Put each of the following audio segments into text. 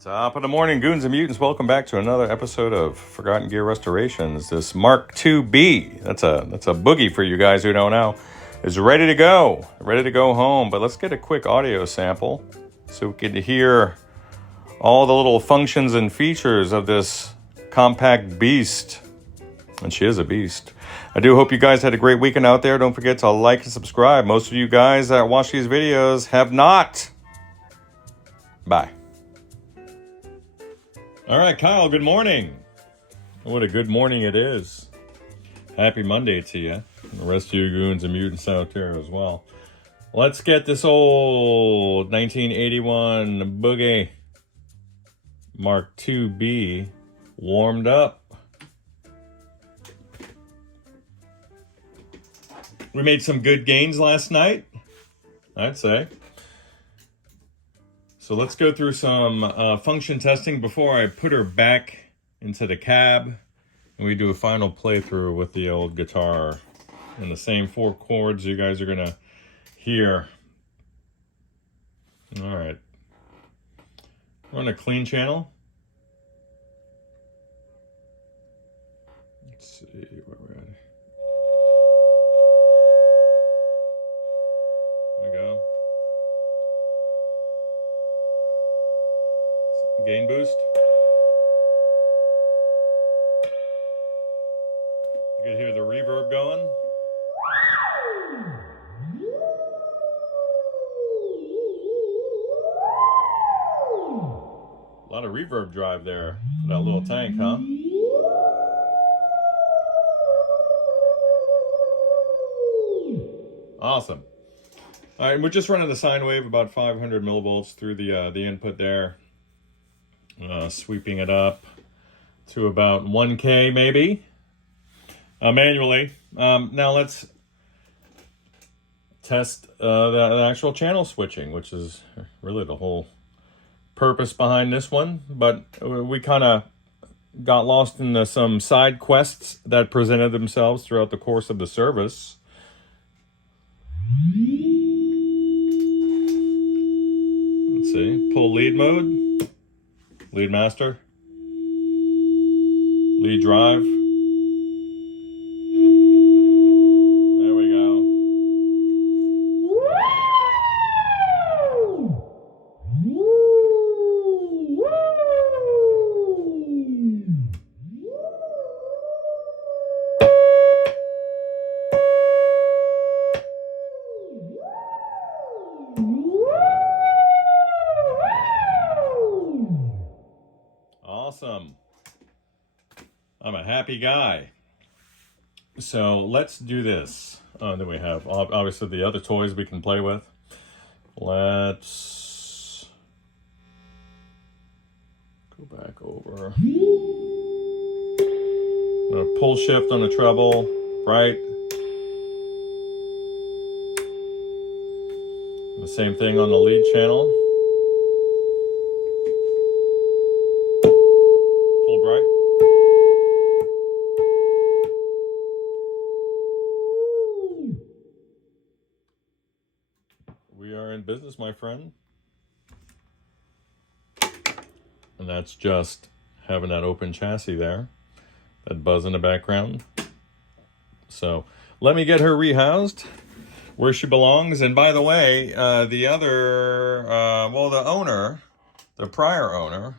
Top of the morning, goons and mutants. Welcome back to another episode of Forgotten Gear Restorations. This Mark IIB, that's a Boogie for you guys who don't know, is ready to go home. But let's get a quick audio sample so we can hear all the little functions and features of this compact beast. And she is a beast. I do hope you guys had a great weekend out there. Don't forget to like and subscribe. Most of you guys that watch these videos have not. Bye. All right, Kyle, good morning. What a good morning it is. Happy Monday to you. And the rest of you goons and mutants out there as well. Let's get this old 1981 Boogie Mark IIB warmed up. We made some good gains last night, I'd say. So let's go through some function testing before I put her back into the cab and we do a final playthrough with the old guitar in the same 4 chords you guys are gonna hear. All right, we're on a clean channel. Let's see where we're at. There we go. Gain boost. You can hear the reverb going. A lot of reverb drive there for that little tank, huh? Awesome. All right, we're just running the sine wave about 500 millivolts through the input there. Sweeping it up to about 1K maybe manually. Now let's test the actual channel switching, which is really the whole purpose behind this one. But we kind of got lost in some side quests that presented themselves throughout the course of the service. Let's see, pull lead mode. Lead master, lead drive. There we go. Awesome. I'm a happy guy. So let's do this. Then we have obviously the other toys we can play with. Let's go back over. Pull shift on the treble, right? The same thing on the lead channel. We are in business, my friend. And that's just having that open chassis there, that buzz in the background. So let me get her rehoused where she belongs. And by the way, the other, the owner, the prior owner,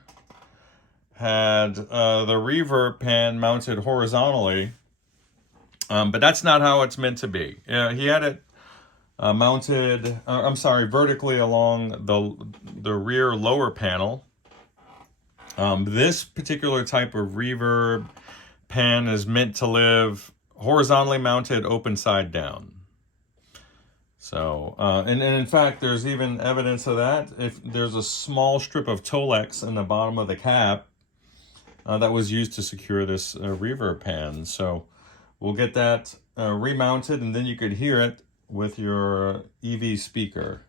had the reverb pan mounted horizontally, but that's not how it's meant to be. He had it mounted, vertically along the rear lower panel. This particular type of reverb pan is meant to live horizontally mounted, open side down. So, and in fact, there's even evidence of that. If there's a small strip of Tolex in the bottom of the cap that was used to secure this reverb pan. So we'll get that remounted, and then you could hear it with your EV speaker.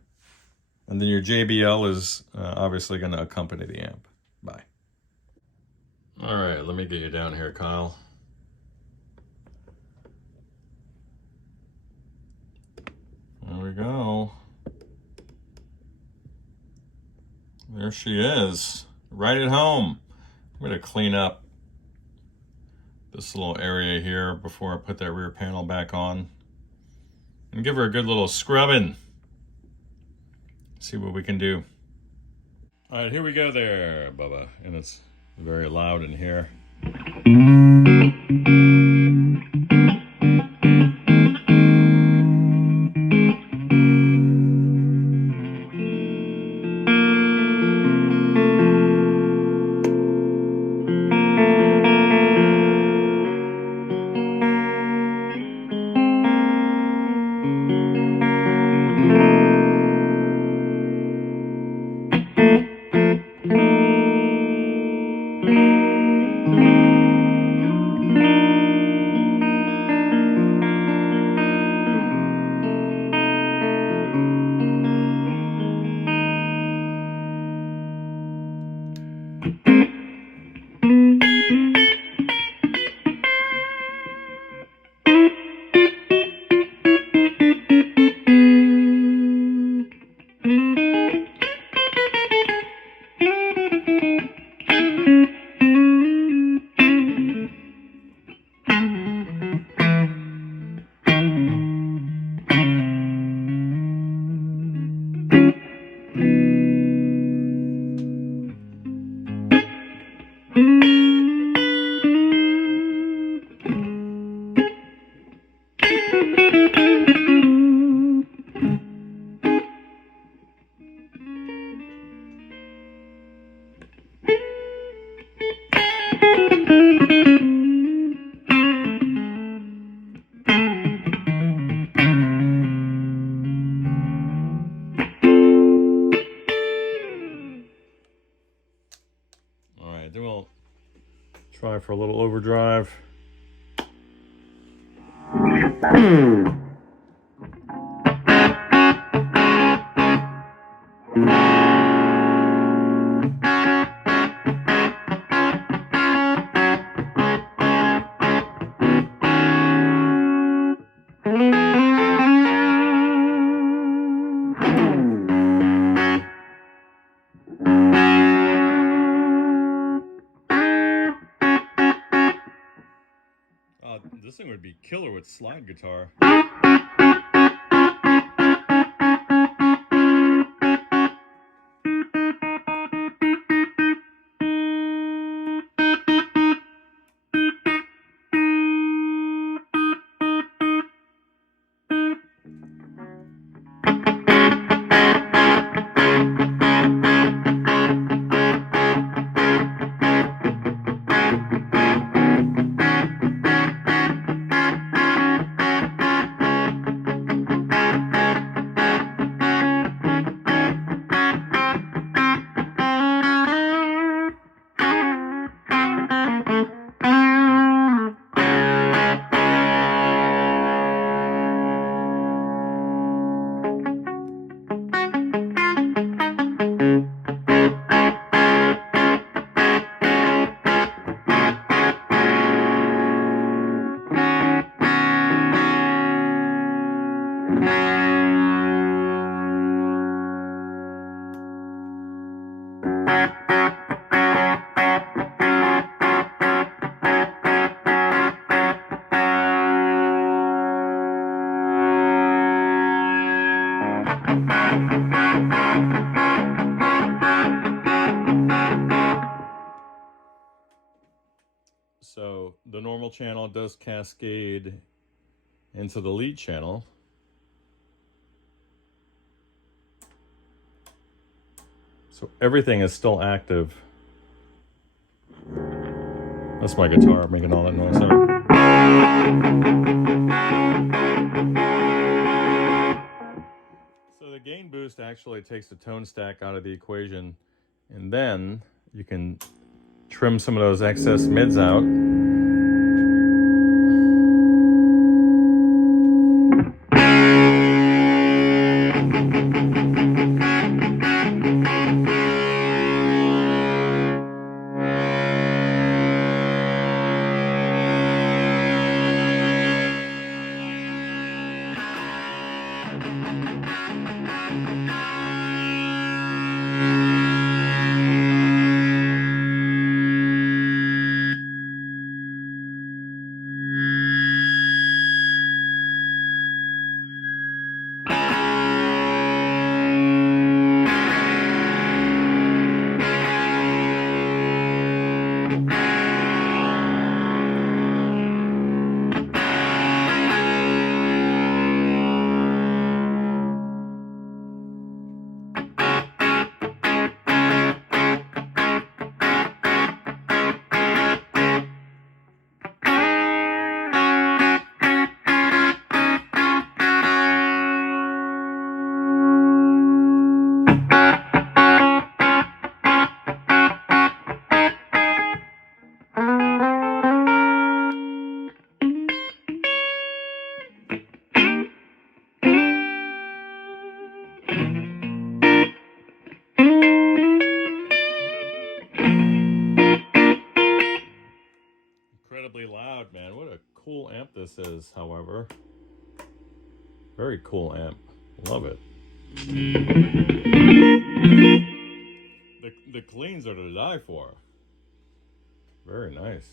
And then your JBL is obviously going to accompany the amp. Bye. All right, let me get you down here, Kyle. There we go. There she is. right at home. I'm gonna clean up this little area here before I put that rear panel back on and give her a good little scrubbing. See what we can do. All right, here we go there, Bubba. And it's very loud in here. Then we'll try for a little overdrive. This thing would be killer with slide guitar. So the normal channel does cascade into the lead channel. So everything is still active. That's my guitar making all that noise. So the gain boost actually takes the tone stack out of the equation, and then you can trim some of those excess mids out. incredibly loud, man. What a cool amp this is, however. Very cool amp. Love it. The cleans are to die for. Very nice.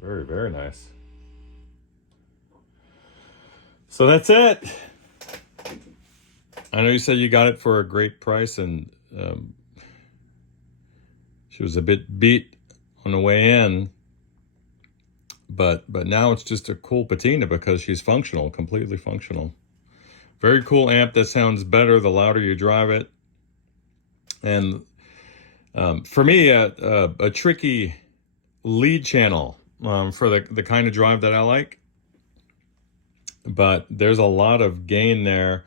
Very, very nice. So that's it. I know you said you got it for a great price, and she was a bit beat on the way in, but now it's just a cool patina because she's functional, completely functional. Very cool amp that sounds better the louder you drive it. And for me, a tricky lead channel for the kind of drive that I like. But there's a lot of gain there.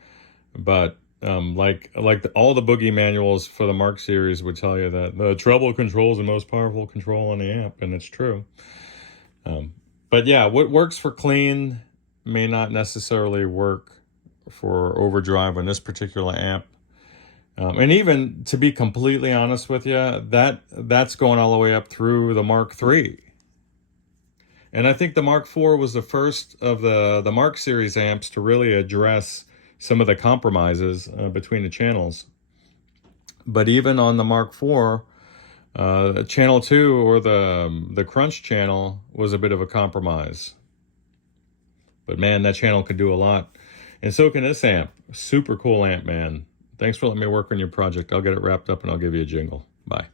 But like all the Boogie manuals for the Mark series would tell you that the treble control is the most powerful control on the amp, and it's true. But yeah, what works for clean may not necessarily work for overdrive on this particular amp. And even to be completely honest with you, that's going all the way up through the Mark III. And I think the Mark IV was the first of the Mark series amps to really address some of the compromises between the channels. But even on the Mark IV, channel 2 or the crunch channel was a bit of a compromise. But man, that channel can do a lot. And so can this amp. Super cool amp, man. Thanks for letting me work on your project. I'll get it wrapped up and I'll give you a jingle. Bye.